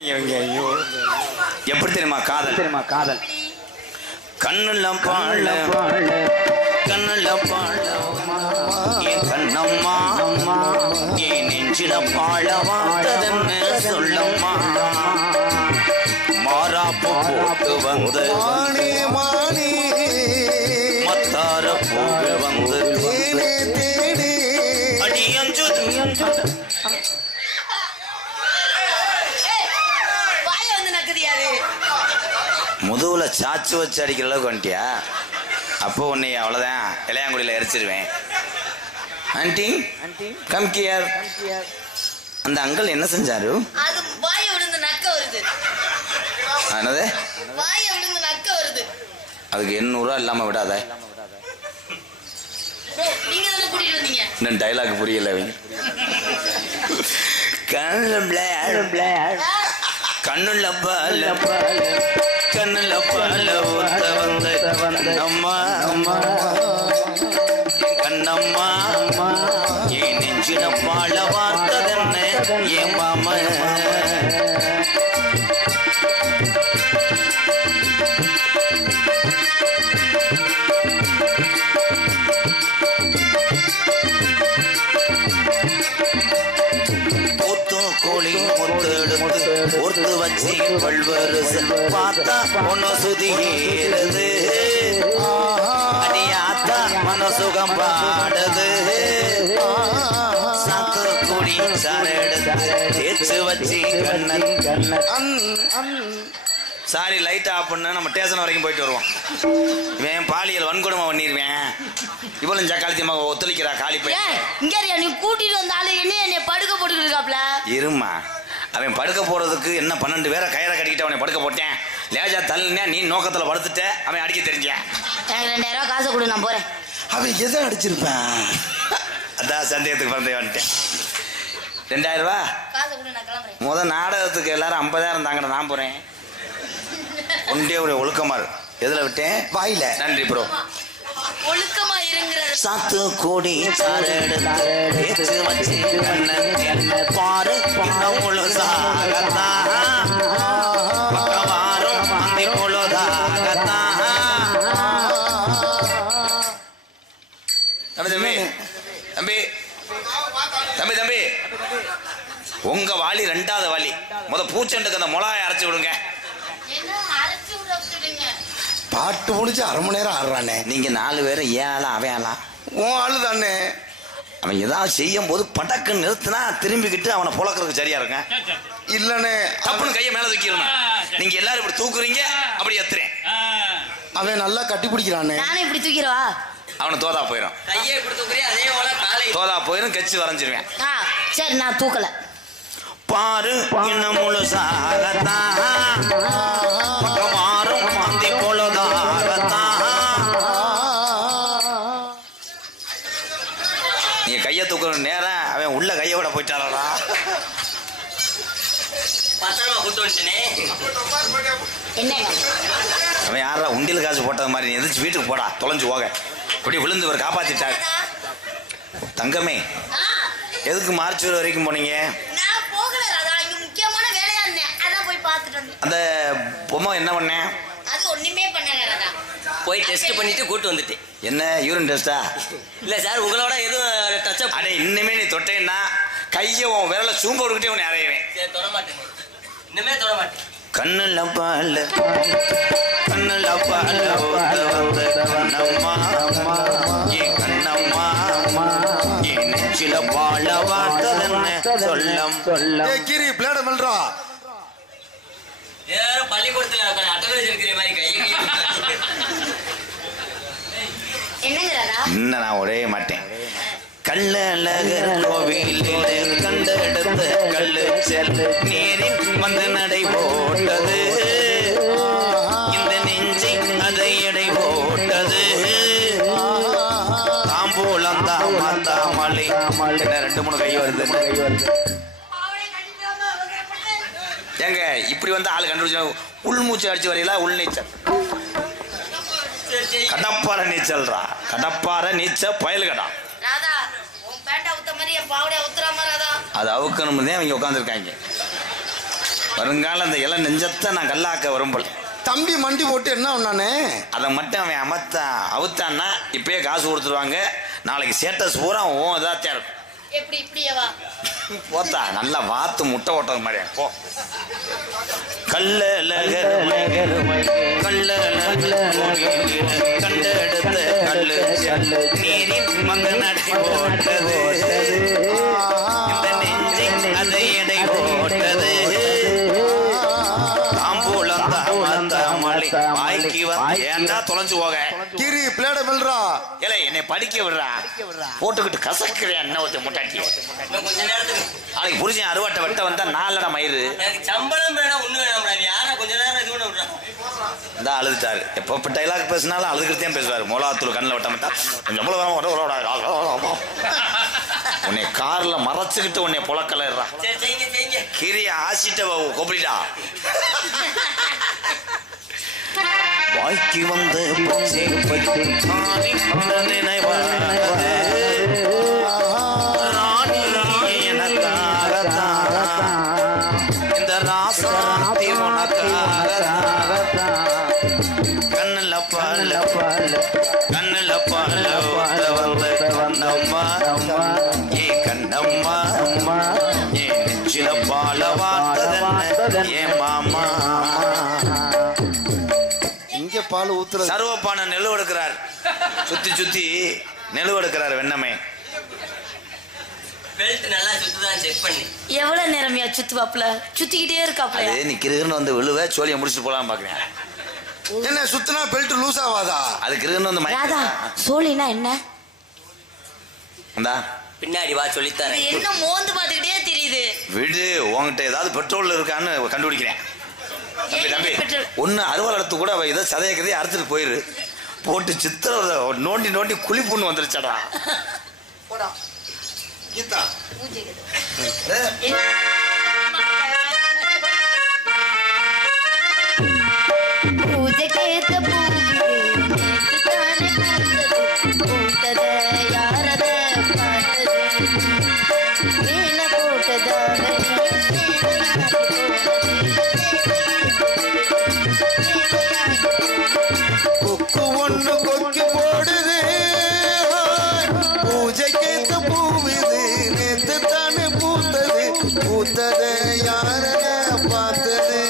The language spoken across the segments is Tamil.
எப்படி தெரியுமா காதல் கண்ணுல பாழ கண்ணுல பாழ என் கண்ணம்மா என் நெஞ்சில பாழ வார்த்ததென்ன சொல்லம்மா மாறாப்பு போட்டு வந்து மத்தார போட்டு வந்து அடியஞ்சு முதுகுல சாச்சு வச்சு அடிக்கிற அளவுக்கு வந்துட்டியா? அப்போ உன்னை அவ்வளோதான் இளையாங்குடியில் எரிச்சிருவேன். Aunty come here. அந்த அங்கிள் என்ன செஞ்சாரு? அது வாய் விழுந்து நக்க வருது. என்னது? வாய் விழுந்து நக்க வருது. அதுக்கு 800 ரூபா இல்லாம விடாத. நீங்க தான கூட்டிட்டு வந்தீங்க. இந்த டயலாக் புரியல. கண்ணுல பால கண்ணுல பால ஊத்த வந்து கண்ணம்மா கண்ணம்மா என் நெஞ்சின பாழ வார்த்ததென்ன என் மாமா ஒருத்து வச்சு பல்வேறு பார்த்தா ஒன்னு சுதியேறது அடியாத்தா மனசுகம் பாடுது சாக்கு குடி சாரெடுத்து தேச்சு வச்சு கண்ணன் சாரி லைட் ஆஃப் பண்ண நம்ம ஸ்டேஷன் வரைக்கும் போயிட்டு வருவோம். இவன் பாலியல் வன்கொடுமை பண்ணிடுவேன். இவ்வளவு ஜக்காலத்தியமாக ஒத்துழைக்கிறா காலி பையன். இங்க நீ கூட்டிட்டு வந்தாலும் என்ன படுக்க போட்டுக்கிட்டு இருமா. அவன் படுக்க போறதுக்கு என்ன 12 பேரை கயிறை கட்டிக்கிட்டு அவனை படுக்க போட்டேன். லேஜா தள்ளினா நீ நோக்கத்துல படுத்துட்ட. அவன் அடிக்க தெரிஞ்சேன். எனக்கு 2000 ரூபாய் காசை கொடு, நான் போறேன். அவன் எதை அடிச்சிருப்பான்? அதான் சந்தேகத்துக்கு பிறந்த வந்துட்டேன். 2000 ரூபா காசை கொடு, நான் கிளம்புறேன். முதல் நாடகத்துக்கு எல்லாரும் 50,000 தாங்கட. நான் போறேன். ஒன்றே ஒரு ஒழுக்கமா எதுல விட்டேன்? வாயில. நன்றி ப்ரோ. ஒழுக்கமா இருங்கற சாத்து கோடி சாரெடுத்து வச்சு கண்ணன் பாரு இன்னமுழு சாகத்தா பக்கவாரும் அந்தி முழுதாகத்தா. தம்பி தம்பி தம்பி தம்பி உங்க வாலி 2வது வாலி. பூச்செண்டுக்கு அந்த மிளகாய் அரைச்சு விடுங்க. பாட்டு முடிச்சு 1/2 மணி நேரம் ஆடுறானே. நீங்க 4 பேர் ஏன் அவன் ஆளா? உன் ஆளு தானே. அவன் ஏதாவது செய்யும் போது படக்குன்னு நிறுத்தினா திரும்பிக்கிட்டு அவனை புழக்கிறதுக்கு சரியா இருக்கும். இல்லனே தப்புன்னு கையை மேல தூக்கிடணும். நீங்க எல்லாரும் இப்படி தூக்குறீங்க, அப்படி எத்துறேன். அவன் நல்லா கட்டி பிடிக்கிறானே. நானே இப்படி தூக்கிரவா? அவனை தோதா போயிடும். கையை இப்படி தூக்குறியா அதே போல காலை தோதா போயிடும். கட்சி வரைஞ்சிருவேன். சரி, நான் தூக்கல. பாரு இன்னும் முழுசாகத்தா பக்கமாறும் அந்தி பொழுதாகத்தா. நீங்க கையை தூக்குற நேரம் அவன் உள்ள கையை விட போயிட்டாரா? பத்திரமா கூட்டு வந்துட்டேனே. என்ன அவன் யாரா உண்டியல் காசு போட்டது மாதிரி? நீ எதிர்த்து வீட்டுக்கு போடா, தொலைஞ்சு போக. இப்படி விழுந்து ஒரு காப்பாத்திட்டாரு. தங்கமே, எதுக்கு மார்ச் வரைக்கும் போனீங்க? நான் போகல ராதா, இங்க முக்கியமான வேலையா இருந்தேன். அதான் போய் பார்த்துட்டு வந்தேன். அந்த பொம்மை என்ன பண்ணேன்? அது ஒண்ணுமே பண்ணல ராதா. போய் டெஸ்ட் பண்ணிட்டு கூட்டு வந்துட்டேன். என்ன யூரின் டெஸ்டா? இல்ல சார், உங்களோட எதுவும் டச் அப். அடே, இன்னுமே நீ தொட்டேன்னா கையை உன் விரல சூம்ப விட்டுக்கிட்டே உன்னை அறையுவேன். சரி, தொட மாட்டேன். இன்னுமே தொட மாட்டேன். கண்ணுல பால் கண்ணுல பால் ஊத்த வந்து கண்ணம்மா என் கண்ணம்மா என் நெஞ்சில பாழ வார்த்ததென்ன சொல்லம் சொல்லம். கிரி பிளேட மெல்றா. ஏதோ பள்ளிக்கூடத்துல அட்டெண்டன்ஸ் இருக்கிற மாதிரி கையை என்னங்க ராதா? இன்னும் நான் ஒரே மாட்டேன். கள்ளழகர் கோவிலில் கண்டெடுத்த கல்லு செல் நீரில் வந்து நடை போட்டது. இந்த நெஞ்சை அதை எடை போட்டது. தாம்பூலம் தாமலை 2-3 கை வருது. ஏங்க இப்படி வந்து ஆளு கண்டுபிடிச்சா உள்மூச்சு அடிச்சு வரையில உள் நீச்சல். கடப்பார நீச்சல்ரா. கடப்பார நீச்ச பயல் கடா. ராதா, உன் பேட்டா உத்த மாதிரி என் பாவடைய உத்துறாம ராதா. அது அவுக்கணும் தான் அவங்க உட்காந்துருக்காங்க. வருங்கால அந்த இலை நெஞ்சத்தை நான் கல்லாக்க விரும்பல. தம்பி மண்டி போட்டு என்ன பண்ணானே, அதை மட்டும் அவன் அவுத்தான்னா இப்பயே காசு கொடுத்துருவாங்க. நாளைக்கு ஸ்டேட்டஸ் பூரா இதாத்தான் இருக்கும். எப்படி இப்படியேவா போத்தா நல்லா வாத்து முட்டை ஓட்டது மாதிரியா போ. கண்டெடுத்த கல்லு நீரின் மகனடை ஓட்டது, இந்த நெஞ்சை அதை எடை ஓட்டது, தாம்பூலம் தாமரை வாய்க்கு ஏண்டா தொலைஞ்சு போக. கிரி பிளேட வெல்றா. ஏலே என்னை படிக்க விடுறா, போட்டுக்கிட்டு கசக்குறேன் என்ன ஒருத்த முட்டாட்டி. கொஞ்ச நேரத்துக்கு நாளைக்கு புரிஞ்சேன் அறுவாட்டை வெட்ட வந்தா 4 மயிறு. எனக்கு சம்பளம் வேணா ஒண்ணு வேணாம்டா. யாரா கொஞ்ச நேரம் இது பண்ண விடுறான். இந்த அழுதுட்டாரு. எப்ப டைலாக் பேசினாலும் அழுதுகிட்டே பேசுவாரு. மொளாத்தூள் கண்ணில் விட்ட மாட்டா உன்னை கார்ல மறைச்சுக்கிட்டு உன்னை புலக்கலா. சரி செய்யுங்க செய்யுங்க. கிரிய ஆசிட்ட கொப்பளிடா. வாய்க்கு வந்து இந்த ராசாத்தி கண்ணுல பால் கண்ணுல பால் வந்து வந்தம்மா ஏ கண்ணம்மா ஏ நெஞ்சில பால வார்த்ததென்ன ஏ மாமா. இங்க பால் ஊத்துற சர்வப்பான நெல் எடுக்கிறார். சுத்தி சுத்தி நெல் எடுக்கிறார். வெண்ணமே பெல்ட் நல்லா சுத்துதான் செக் பண்ணி. எவ்வளவு நேரமையா சுத்துவாப்ல, சுத்திக்கிட்டே இருக்காப்ல. அதே நிக்கிறதுன்னு வந்து விழுவ சோழியை முடிச்சுட்டு போலாம் பாக்குறேன். என்ன சுத்தினா பெல்ட் லூஸ் ஆவாதா? அது கிருன்னு வந்து ராதா சோழினா என்ன? இந்தா பின்னாடி வா சொல்லித்தாரேன். என்ன மோந்து பாத்துக்கிட்டே தெரியுது. விடு, உங்ககிட்ட ஏதாவது பெட்ரோல் இருக்கான்னு கண்டுபிடிக்கிறேன். தம்பி ஒன்னு அறுவலத்து கூட இதை சதையக்கதே அறுத்துட்டு போயிரு. போட்டு சித்திர நோண்டி நோண்டி குளிப்புன்னு வந்துருச்சடா. கொக்கு ஒண்ணு கொக்கி போடுது, பூஜைக்கேத்த பூவிது, நேத்து தானே பூத்தது, பூத்தது யார பார்த்தது.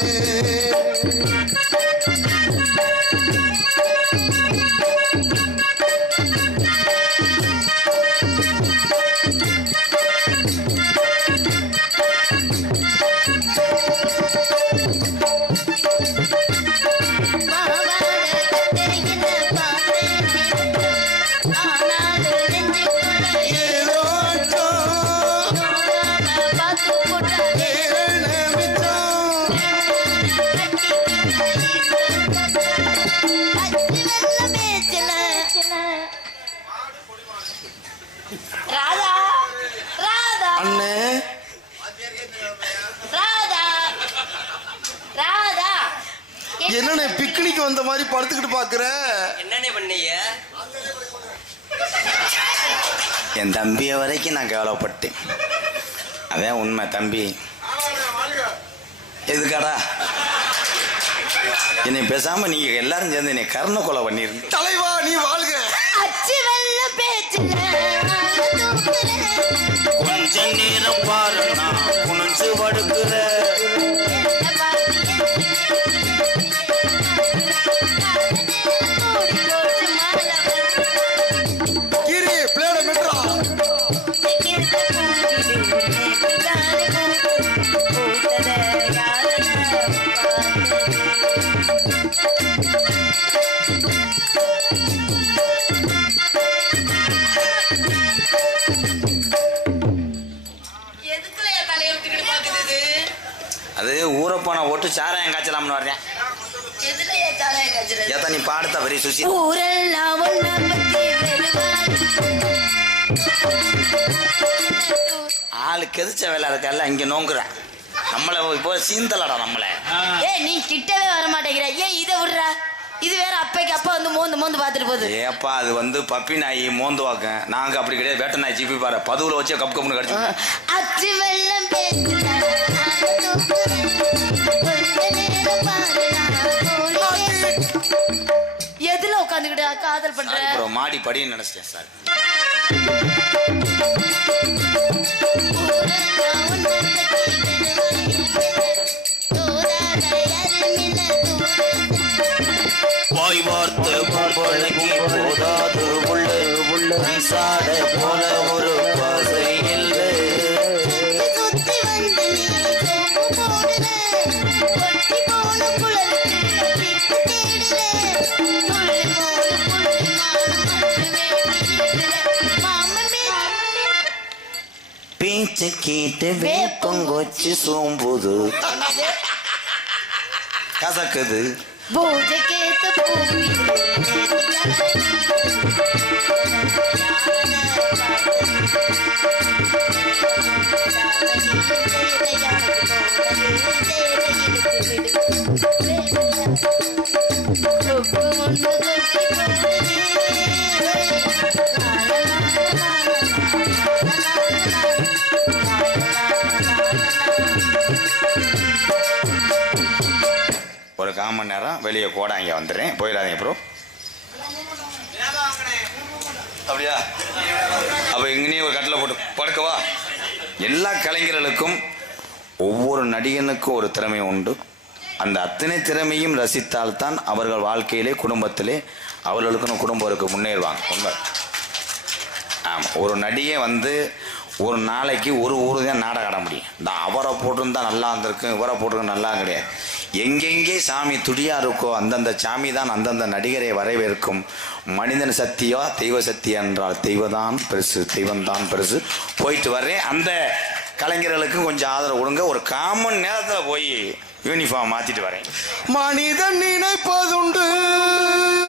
ராதா ராதா அண்ணே ராதா ராதா என்னண்ணே பிக்னிக் வந்த மாதிரி படுத்துக்கிட்டு பாக்குற? என்னன்னே பண்ணீங்க? என் தம்பிய வரைக்கும் நான் கவலைப்பட்டேன். அதான் உண்மை. தம்பி எதுக்காடா என்னை பேசாம நீங்க எல்லாரும் சேர்ந்து என்னை கர்ண கொலை பண்ணிருங்க. தலைவா நீ வாழ்க. அச்சு வெள்ள பேச்சுல கொஞ்ச நேரம் பாரு நான் குனிஞ்சு படுக்கிற. கிரி பிளேட மெட்ரா. அது ஊரப்பான ஓட்டு சாராயம் காய்ச்சலாம்னு வர்றேன். ஏத்தா நீ பாடுத்த வரி சுசி. ஆளுக்கு எதிர்ச்ச வேலை இருக்கல இங்க நோங்குறேன். நம்மள இப்போ சீந்தலடா நம்மள. ஏய் நீ கிட்டவே வர மாட்டேங்கிற. ஏன் இதை விடுறா? இது வேற அப்பைக்கு அப்பா வந்து மோந்து மோந்து பாத்துட்டு போகுது. ஏப்பா அது வந்து பப்பி நாய் மோந்து வாக்க. நாங்க அப்படி கிடையாது. வேட்டை நாய் ஜிப்பி பாரு பதுவுல வச்சு கப் கப்னு கடிச்சு. அச்சு வெள்ளம் பேச்சு என்னடா காதல் பண்ற ப்ரோ மாடி படின்னு நினைச்சிட்டேன் சார். வாய் வார்த்தை பொம்பளைக்கு போதாது உள்ள சாட போல ஒரு பாசை இல்லை. பேச்சு கேட்டு வேப்பங்கொச்சி சோம்புது கசக்குது பூஜை கேத்த பூமி ஒரு 1/4 மணி நேரம் வெளியே கூட இங்கே வந்துடுறேன், போயிடாதீங்க ப்ரோ. அப்படியா? அப்போ இங்கேயே ஒரு கட்டில் போட்டு படுக்கவா? எல்லா கலைஞர்களுக்கும் ஒவ்வொரு நடிகனுக்கும் ஒரு திறமை உண்டு. அந்த அத்தனை திறமையும் ரசித்தால்தான் அவர்கள் வாழ்க்கையிலே குடும்பத்திலே அவர்களுக்குன்னு குடும்பம் இருக்கு முன்னேறுவாங்க. உண்மை. ஆமாம், ஒரு நடிகை வந்து ஒரு நாளைக்கு ஒரு ஊர் தான் நாடகம் ஆட முடியும். இந்த அவரை போட்டிருந்தா நல்லா இருந்திருக்கும், இவரை போட்டிருக்க நல்லா கிடையாது. எங்கெங்கே சாமி துடியா இருக்கோ அந்தந்த சாமி தான் அந்தந்த நடிகரை வரவேற்கும். மனிதன் சக்தியா தெய்வ சக்தி என்றால் தெய்வதான் பெருசு, தெய்வம்தான் பெருசு. போயிட்டு வர்றேன். அந்த கலைஞர்களுக்கும் கொஞ்சம் ஆதரவு கொடுங்க. ஒரு 1/4 மணி நேரத்தில் போய் யூனிஃபார்ம் மாற்றிட்டு வரேன். மனிதன் நினைப்பதுண்டு